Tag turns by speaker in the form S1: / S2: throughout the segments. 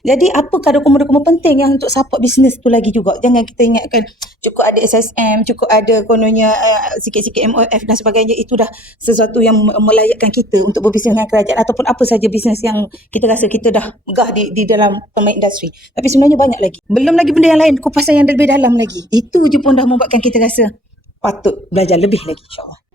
S1: Jadi apakah dokumen-dokumen penting yang untuk support bisnes tu lagi juga. Jangan kita ingatkan cukup ada SSM, cukup ada kononnya uh, sikit-sikit MOF dan sebagainya. Itu dah sesuatu yang melayakkan kita untuk berbisnes dengan kerajaan ataupun apa saja bisnes yang kita rasa kita dah megah di, di dalam pemain industri. Tapi sebenarnya banyak lagi. Belum lagi benda yang lain, kupasan yang lebih dalam lagi. Itu je pun dah membuatkan kita rasa patut belajar lebih lagi insyaAllah.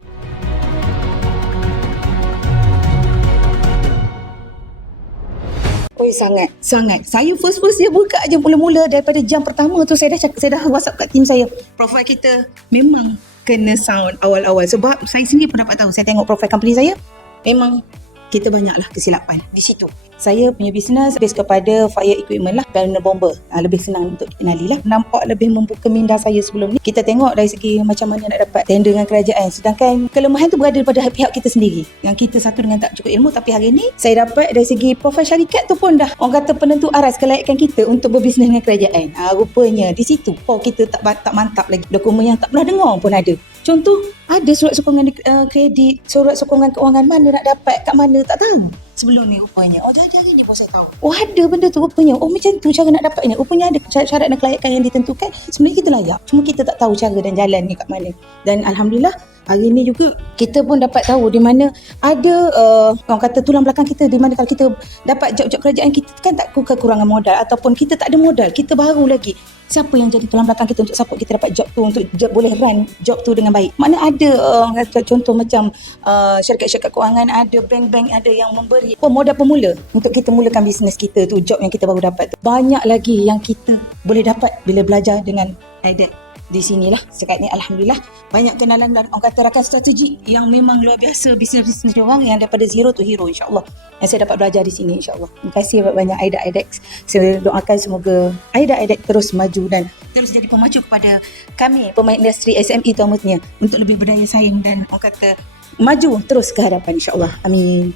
S1: Oi sangat, sangat. Saya first-first dia buka je mula-mula daripada jam pertama tu saya dah saya dah WhatsApp kat tim saya. Profil kita memang kena sound awal-awal sebab saya sendiri pun dapat tahu saya tengok profil company saya memang kita banyaklah kesilapan di situ. Saya punya bisnes base kepada fire equipment lah dan bomber. Ha, lebih senang untuk dikenali lah. Nampak lebih membuka minda saya sebelum ni. Kita tengok dari segi macam mana nak dapat tender dengan kerajaan. Sedangkan kelemahan tu berada pada pihak kita sendiri. Yang kita satu dengan tak cukup ilmu tapi hari ni saya dapat dari segi profil syarikat tu pun dah orang kata penentu aras kelayakan kita untuk berbisnes dengan kerajaan. Ha, rupanya di situ oh kita tak tak mantap lagi. Dokumen yang tak pernah dengar pun ada. Contoh, ada surat sokongan uh, kredit, surat sokongan keuangan mana nak dapat, kat mana tak tahu. Sebelum ni rupanya. Oh, jadi hari ni pun saya tahu. Oh, ada benda tu rupanya. Oh, macam tu cara nak dapatnya. Rupanya ada syarat dan kelayakan yang ditentukan. Sebenarnya kita layak. Cuma kita tak tahu cara dan jalan ni kat mana. Dan Alhamdulillah, hari ni juga kita pun dapat tahu di mana ada uh, orang kata tulang belakang kita di mana kalau kita dapat job-job kerajaan kita kan tak kekurangan modal ataupun kita tak ada modal kita baru lagi siapa yang jadi tulang belakang kita untuk support kita dapat job tu untuk job, boleh run job tu dengan baik mana ada uh, contoh macam uh, syarikat-syarikat kewangan ada bank-bank ada yang memberi modal pemula untuk kita mulakan bisnes kita tu job yang kita baru dapat tu. Banyak lagi yang kita boleh dapat bila belajar dengan IDEC di sinilah. Sekat ni Alhamdulillah banyak kenalan dan orang kata rakan strategi yang memang luar biasa bisnes-bisnes dia orang yang daripada zero to hero insyaAllah. Yang saya dapat belajar di sini insyaAllah. Terima kasih banyak Aida IDEX saya doakan semoga Aida IDEX terus maju dan terus jadi pemacu kepada kami pemain industri SME terutamanya untuk lebih berdaya saing dan orang kata maju terus ke hadapan insyaAllah. Amin